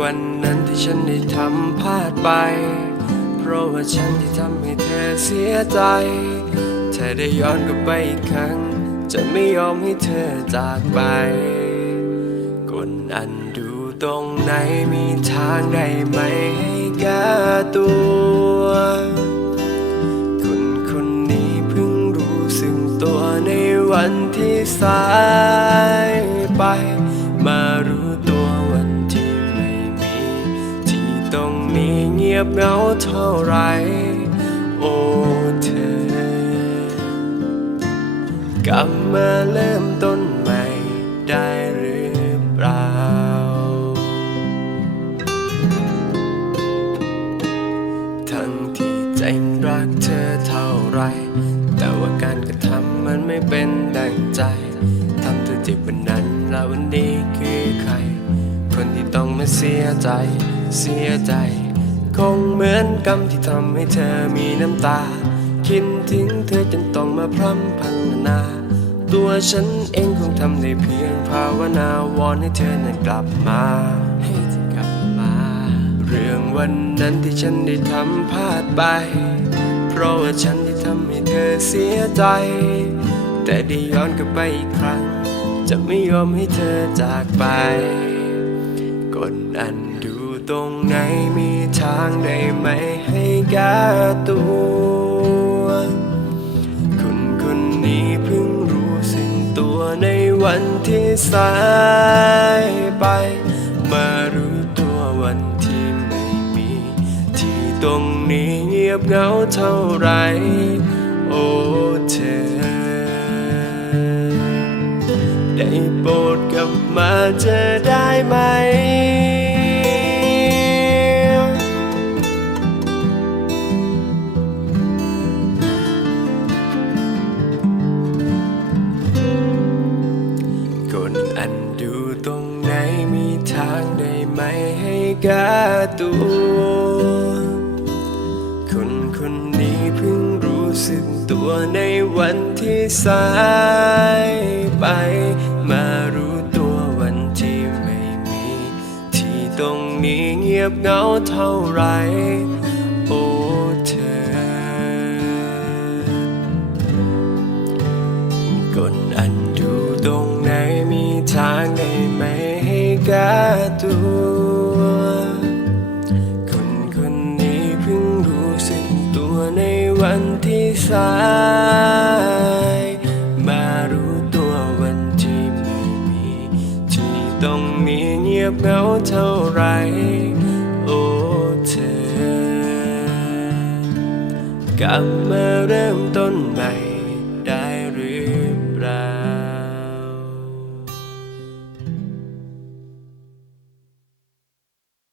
วันนั้นที่ฉันได้ทำพลาดไป เพราะว่าฉันที่ทำให้เธอเสียใจ เธอได้ย้อนกลับไปอีกครั้ง จะไม่ยอมให้เธอจากไปกดอันดูตรงไหนมีทางได้ไหมให้แก้ตัวคนคนนี้เพิ่งรู้สึกตัวในวันที่สายไป นี้เงียบเหงาเท่าไร โอ้เธอกลับมาเริ่มต้นใหม่ได้หรือเปล่า ทั้งที่ใจรักเธอเท่าไร แต่ว่าการกระทำมันไม่เป็นดังใจทำเธอเจ็บวันนั้นแล้ววันนี้คือใคร คนที่ต้องมาเสียใจ เสียใจ คงเหมือนกรรมที่ทำให้เธอมีน้ำตา คิดถึงเธอจนต้องมาพร่ำพรรณนา ตัวฉันเองคงทำได้เพียงภาวนาวอนให้เธอนั้นกลับมา ให้เธอกลับมา เรื่องวันนั้นที่ฉันได้ทำพลาดไป เพราะว่าฉันได้ทำให้เธอเสียใจ แต่ได้ย้อนกลับไปอีกครั้ง จะไม่ยอมให้เธอจากไปกดอันดู ตรงไหนมีทางได้ไหมให้แก้ตัวคนคนนี้เพิ่งรู้สึกตัวในวันที่สายไปมารู้ตัววันที่ไม่มี ที่ตรงนี้เงียบเหงาเท่าไร โอ้เธอ ได้โปรดกลับมาเจอได้ไหม แก้ตัว คนคนนี้เพิ่งรู้สึกตัวในวันที่สายไปมารู้ตัววันที่ไม่มี ที่ตรงนี้เงียบเหงาเท่าไหรโอ้เธอ กดอันดูตรงไหนมีทางได้ไหมให้แก้ตัว สาย มารู้ตัววันที่ไม่มี ที่ต้องมีเงียบเหงาเท่าไร โอ้เธอ กลับมาเริ่มต้นใหม่